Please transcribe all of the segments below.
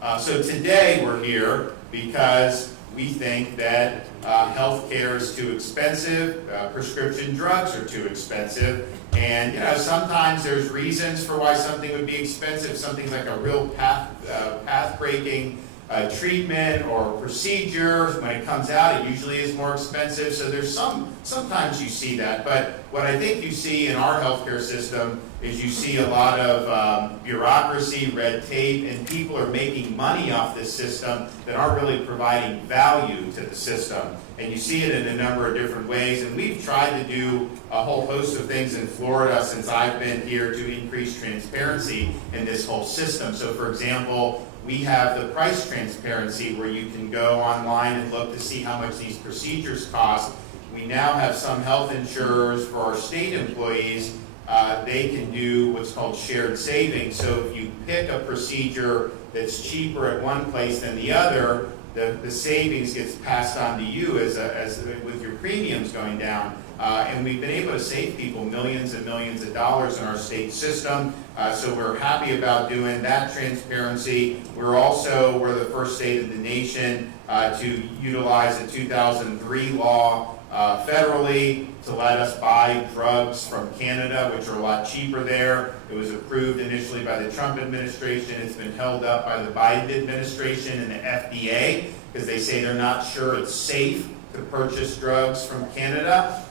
So today we're here because we think that healthcare is too expensive, prescription drugs are too expensive, and sometimes there's reasons for why something would be expensive. Something like a real path-breaking treatment or procedure. When it comes out, it usually is more expensive. So there's sometimes you see that, but what I think you see in our healthcare system is you see a lot of bureaucracy, red tape, and people are making money off this system that aren't really providing value to the system. And you see it in a number of different ways, and we've tried to do a whole host of things in Florida since I've been here to increase transparency in this whole system. So for example, we have the price transparency where you can go online and look to see how much these procedures cost. We now have some health insurers for our state employees. They can do what's called shared savings. So if you pick a procedure that's cheaper at one place than the other, the savings gets passed on to you as with your premiums going down. And we've been able to save people millions and millions of dollars in our state system. So we're happy about doing that transparency. We're the first state in the nation to utilize the 2003 law federally to let us buy drugs from Canada, which are a lot cheaper there. It was approved initially by the Trump administration. It's been held up by the Biden administration and the FDA because they say they're not sure it's safe to purchase drugs from Canada.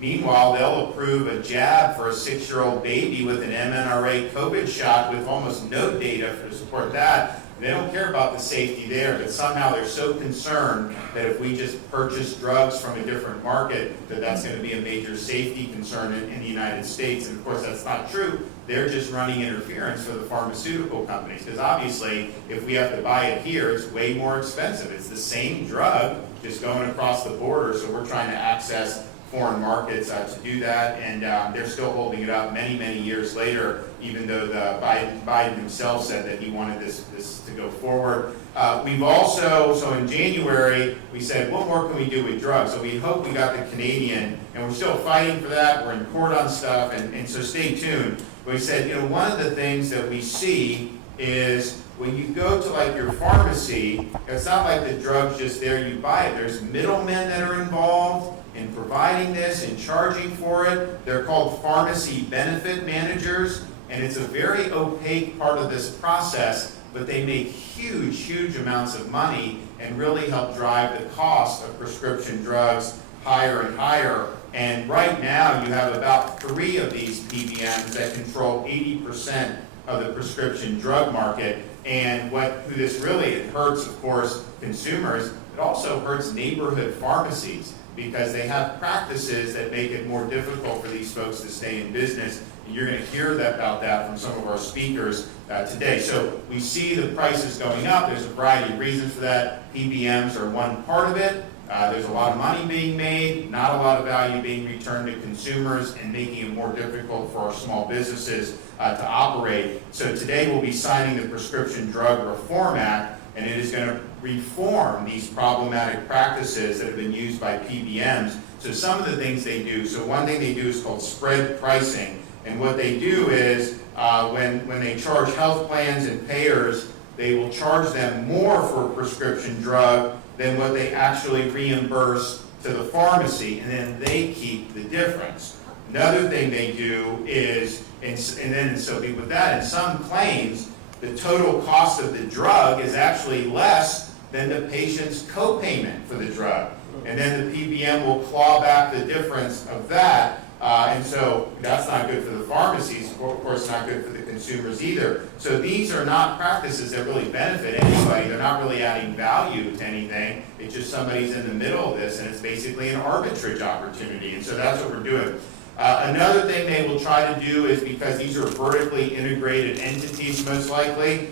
Meanwhile, they'll approve a jab for a 6-year-old baby with an mRNA COVID shot with almost no data to support that. They don't care about the safety there, but somehow they're so concerned that if we just purchase drugs from a different market, that's going to be a major safety concern in the United States. And of course, that's not true. They're just running interference for the pharmaceutical companies, because obviously, if we have to buy it here, it's way more expensive. It's the same drug, just going across the border, so we're trying to access foreign markets to do that, and they're still holding it up many, many years later, even though Biden himself said that he wanted this to go forward. We've also, so in January, we said, what more can we do with drugs? So we hope we got the Canadian, and we're still fighting for that. We're in court on stuff, and so stay tuned. We said, one of the things that we see is when you go to like your pharmacy, it's not like the drug's just there, you buy it. There's middlemen that are involved in providing this and charging for it. They're called pharmacy benefit managers, and it's a very opaque part of this process, but they make huge, huge amounts of money and really help drive the cost of prescription drugs higher and higher. And right now, you have about 3 of these PBMs that control 80% of the prescription drug market. And who this really hurts, of course, consumers. It also hurts neighborhood pharmacies, because they have practices that make it more difficult for these folks to stay in business. And you're going to hear about that from some of our speakers today. So we see the prices going up. There's a variety of reasons for that. PBMs are one part of it. There's a lot of money being made, not a lot of value being returned to consumers, and making it more difficult for our small businesses to operate. So today we'll be signing the Prescription Drug Reform Act, and it is going to reform these problematic practices that have been used by PBMs. So some of the things they do, so one thing they do is called spread pricing. And what they do is when they charge health plans and payers, they will charge them more for a prescription drug than what they actually reimburse to the pharmacy, and then they keep the difference. Another thing they do is, so with that, in some claims, the total cost of the drug is actually less than the patient's copayment for the drug. And then the PBM will claw back the difference of that. And so that's not good for the pharmacies, of course not good for the consumers either. So these are not practices that really benefit anybody. They're not really adding value to anything. It's just somebody's in the middle of this, and it's basically an arbitrage opportunity. And so that's what we're doing. Another thing they will try to do is, because these are vertically integrated entities most likely,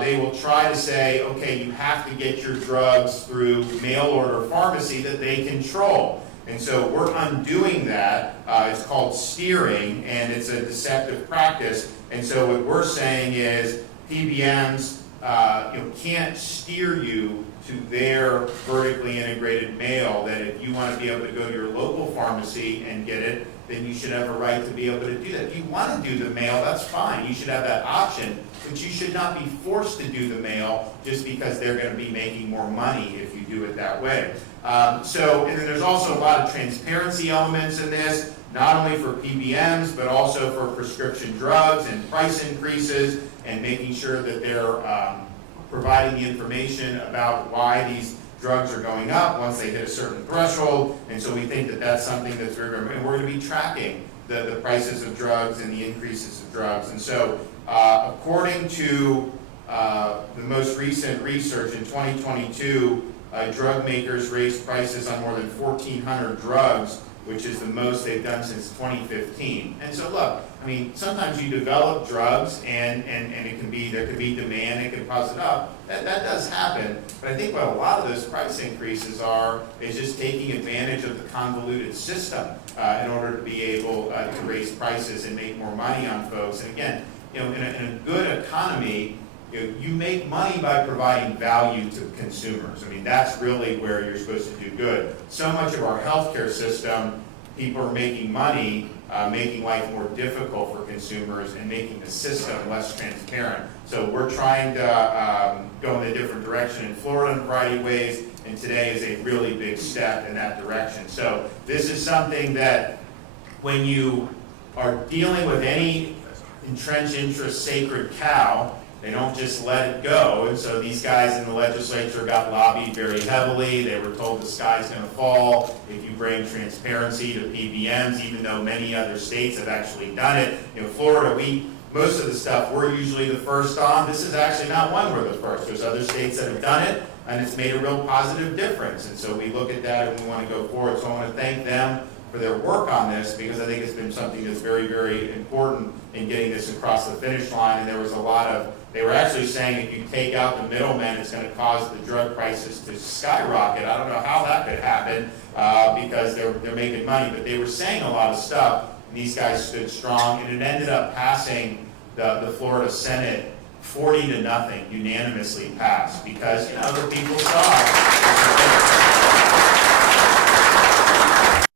they will try to say, okay, you have to get your drugs through mail order pharmacy that they control. And so we're undoing that. It's called steering, and it's a deceptive practice. And so what we're saying is PBMs can't steer you to their vertically integrated mail, that if you want to be able to go to your local pharmacy and get it, then you should have a right to be able to do that. If you want to do the mail, that's fine. You should have that option, but you should not be forced to do the mail just because they're going to be making more money if you do it that way. And then there's also a lot of transparency elements in this, not only for PBMs, but also for prescription drugs and price increases, and making sure that they're providing the information about why these drugs are going up once they hit a certain threshold. And so we think that that's something that's very, very, and we're going to be tracking the prices of drugs and the increases of drugs. And so according to the most recent research in 2022, drug makers raised prices on more than 1,400 drugs, which is the most they've done since 2015. And so look, I mean, sometimes you develop drugs and it can be, there could be demand, it can cause it up. That does happen, but I think what a lot of those price increases are is just taking advantage of the convoluted system in order to be able to raise prices and make more money on folks. And again, in a good economy, you make money by providing value to consumers. I mean, that's really where you're supposed to do good. So much of our healthcare system, people are making money, making life more difficult for consumers and making the system less transparent. So we're trying to go in a different direction in Florida in a variety of ways, and today is a really big step in that direction. So this is something that when you are dealing with any entrenched interest sacred cow, they don't just let it go. And so these guys in the legislature got lobbied very heavily. They were told the sky's going to fall if you bring transparency to PBMs, even though many other states have actually done it. Florida, most of the stuff we're usually the first on. This is actually not one we're the first. There's other states that have done it, and it's made a real positive difference. And so we look at that and we want to go forward. So I want to thank them for their work on this, because I think it's been something that's very, very important in getting this across the finish line. And there was a lot of, they were actually saying if you take out the middlemen, it's going to cause the drug prices to skyrocket. I don't know how that could happen because they're making money, but they were saying a lot of stuff, and these guys stood strong, and it ended up passing the Florida Senate 40-0, unanimously passed, because the people saw it.